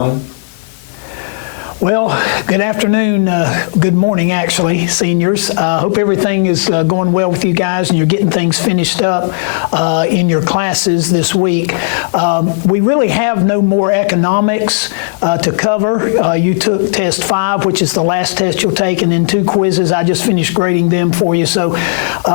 Well, good afternoon, good morning actually, seniors. Hope everything is going well with you guys and you're getting things finished up in your classes this week. We really have no more economics to cover. You took test 5, which is the last test you'll take, and then 2 quizzes. I just finished grading them for you. So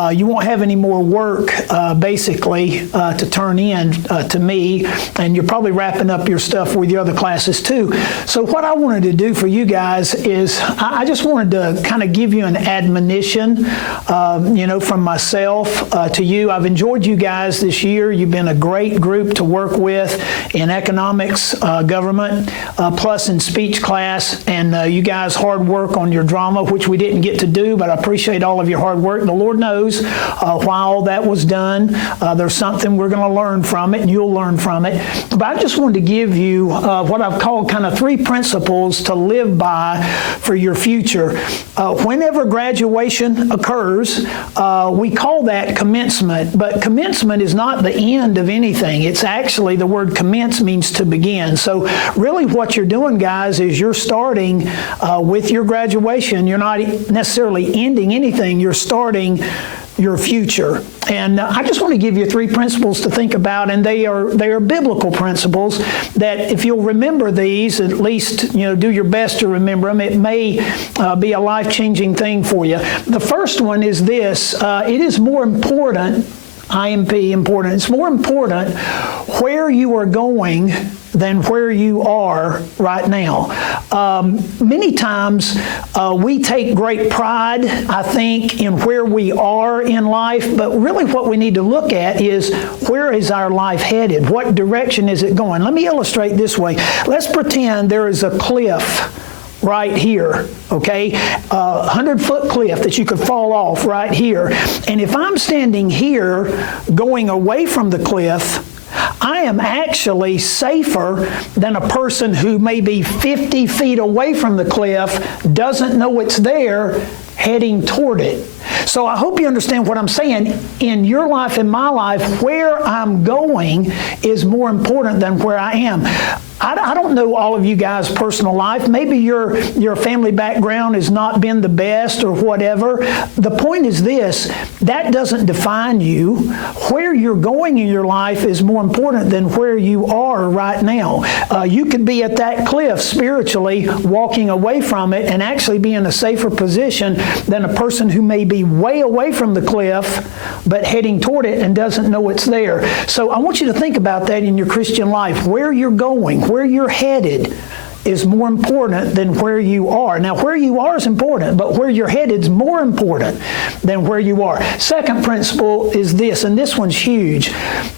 you won't have any more work basically to turn in to me, and you're probably wrapping up your stuff with your other classes too. So what I wanted to do for you guys is I just wanted to kind of give you an admonition, from myself to you. I've enjoyed you guys this year. You've been a great group to work with in economics, government, plus in speech class, and you guys hard work on your drama, which we didn't get to do, but I appreciate all of your hard work. The Lord knows why all that was done. There's something we're going to learn from it, and you'll learn from it. But I just wanted to give you what I've called kind of 3 principles to live by for your future. Whenever graduation occurs, we call that commencement, but commencement is not the end of anything. It's actually, the word commence means to begin. So really what you're doing, guys, is you're starting with your graduation. You're not necessarily ending anything. You're starting your future. And I just want to give you 3 principles to think about, and they are biblical principles that if you'll remember these, at least do your best to remember them. It may be a life-changing thing for you. The first one is this: it is more important, IMP important, it's more important where you are going than where you are right now. Many times we take great pride, I think, in where we are in life, but really what we need to look at is where is our life headed? What direction is it going? Let me illustrate this way. Let's pretend there is a cliff right here, okay? 100-foot cliff that you could fall off right here. And if I'm standing here going away from the cliff, I am actually safer than a person who may be 50 feet away from the cliff, doesn't know it's there, heading toward it. So I hope you understand what I'm saying. In your life, in my life, where I'm going is more important than where I am. I don't know all of you guys' personal life. Maybe your family background has not been the best or whatever. The point is this: that doesn't define you. Where you're going in your life is more important than where you are right now. You could be at that cliff spiritually, walking away from it, and actually be in a safer position than a person who may be way away from the cliff but heading toward it and doesn't know it's there. So I want you to think about that in your Christian life. Where you're going, where you're headed is more important than where you are. Now, where you are is important, but where you're headed is more important than where you are. Second principle is this, and this one's huge.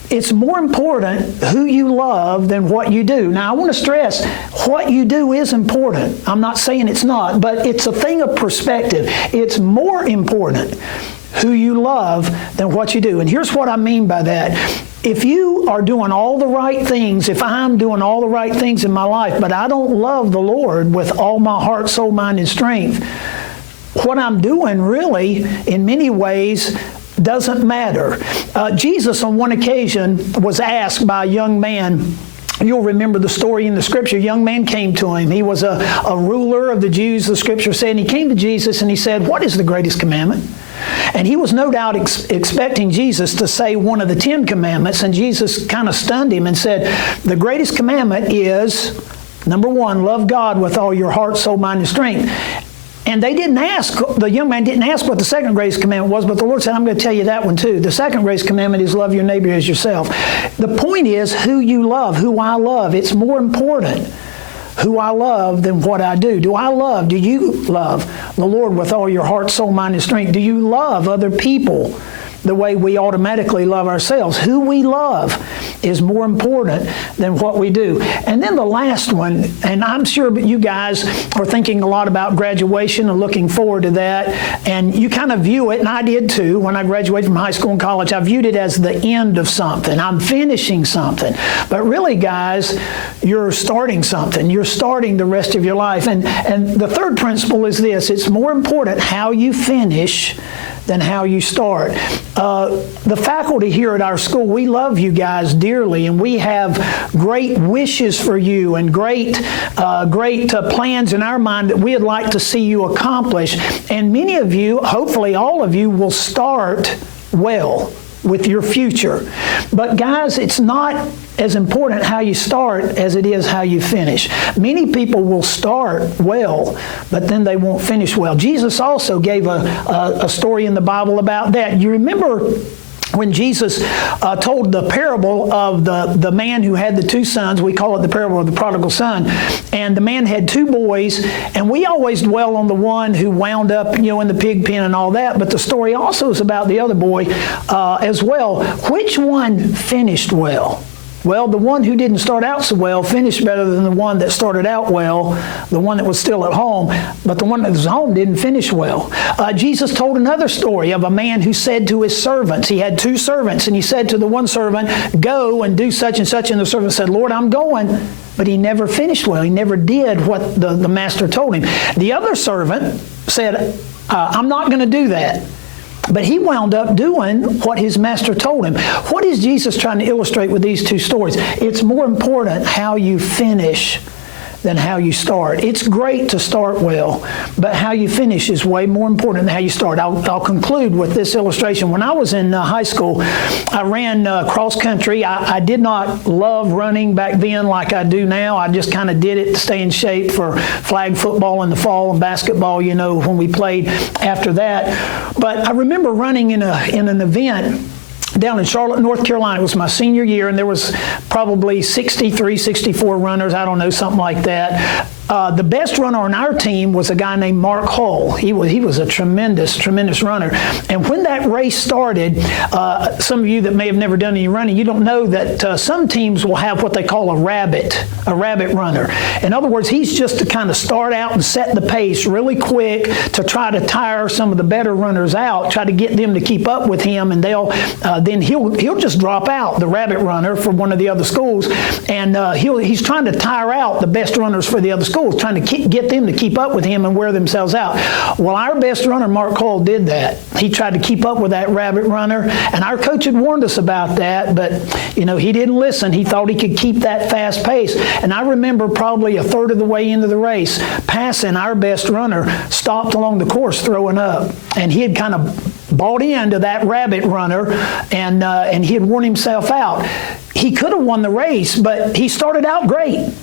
It's more important who you love than what you do. Now, I want to stress, what you do is important. I'm not saying it's not, but it's a thing of perspective. It's more important who you love than what you do. And here's what I mean by that. If you are doing all the right things, if I'm doing all the right things in my life, but I don't love the Lord with all my heart, soul, mind, and strength, what I'm doing really, in many ways, doesn't matter. Jesus, on one occasion, was asked by a young man. You'll remember the story in the Scripture. A young man came to him. He was a ruler of the Jews, the Scripture said, and he came to Jesus and he said, "What is the greatest commandment?" And he was no doubt expecting Jesus to say one of the 10 commandments, and Jesus kind of stunned him and said, the greatest commandment is, number 1, love God with all your heart, soul, mind, and strength. And they didn't ask, the young man didn't ask what the second greatest commandment was, but the Lord said, I'm going to tell you that one too. The second greatest commandment is love your neighbor as yourself. The point is who you love, who I love. It's more important who I love than what I do. Do you love the Lord with all your heart, soul, mind, and strength? Do you love other people the way we automatically love ourselves? Who we love is more important than what we do. And then the last one, and I'm sure you guys are thinking a lot about graduation and looking forward to that, and you kind of view it, and I did too, when I graduated from high school and college, I viewed it as the end of something. I'm finishing something. But really, guys, you're starting something. You're starting the rest of your life. And the third principle is this: it's more important how you finish than how you start. The faculty here at our school, we love you guys dearly, and we have great wishes for you and great plans in our mind that we'd like to see you accomplish. And many of you, hopefully all of you, will start well with your future. But guys, it's not as important how you start as it is how you finish. Many people will start well, but then they won't finish well. Jesus also gave a story in the Bible about that. You remember when Jesus told the parable of the man who had the two sons. We call it the parable of the prodigal son. And the man had two boys, and we always dwell on the one who wound up, in the pig pen and all that. But the story also is about the other boy as well. Which one finished well? Well, the one who didn't start out so well finished better than the one that started out well, the one that was still at home, but the one that was home didn't finish well. Jesus told another story of a man who said to his servants, he had two servants, and he said to the one servant, "Go and do such and such," and the servant said, "Lord, I'm going." But he never finished well. He never did what the master told him. The other servant said, "I'm not going to do that." But he wound up doing what his master told him. What is Jesus trying to illustrate with these two stories? It's more important how you finish than how you start. It's great to start well, but how you finish is way more important than how you start. I'll conclude with this illustration. When I was in high school, I ran cross country. I did not love running back then like I do now. I just kind of did it to stay in shape for flag football in the fall and basketball, when we played after that. But I remember running in an event down in Charlotte, North Carolina. It was my senior year, and there was probably 63, 64 runners, I don't know, something like that. The best runner on our team was a guy named Mark Hull. He was a tremendous runner. And when that race started, some of you that may have never done any running, you don't know that some teams will have what they call a rabbit runner. In other words, he's just to kind of start out and set the pace really quick to try to tire some of the better runners out, try to get them to keep up with him, and then he'll just drop out, the rabbit runner from one of the other schools, and he's trying to tire out the best runners for the other schools, trying to get them to keep up with him and wear themselves out. Well, our best runner, Mark Cole, did that. He tried to keep up with that rabbit runner, and our coach had warned us about that, but he didn't listen. He thought he could keep that fast pace. And I remember probably a third of the way into the race, passing our best runner, stopped along the course throwing up, and he had kind of bought into that rabbit runner, and he had worn himself out. He could have won the race, but he started out great.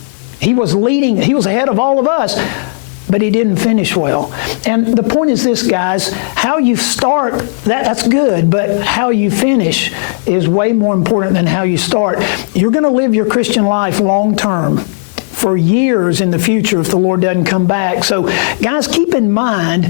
He was leading. He was ahead of all of us, but he didn't finish well. And the point is this, guys, how you start, that's good, but how you finish is way more important than how you start. You're going to live your Christian life long term, for years in the future if the Lord doesn't come back. So, guys, keep in mind,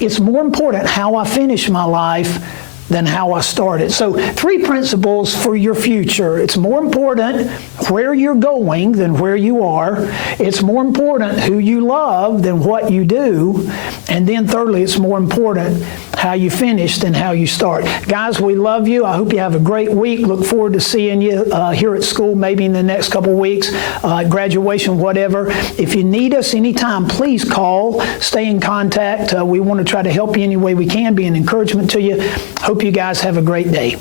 it's more important how I finish my life than how I started. So 3 principles for your future. It's more important where you're going than where you are. It's more important who you love than what you do. And then thirdly, it's more important how you finish than how you start. Guys, we love you. I hope you have a great week. Look forward to seeing you here at school, maybe in the next couple of weeks, graduation, whatever. If you need us anytime, please call. Stay in contact. We want to try to help you any way we can, be an encouragement to you. Hope you guys have a great day.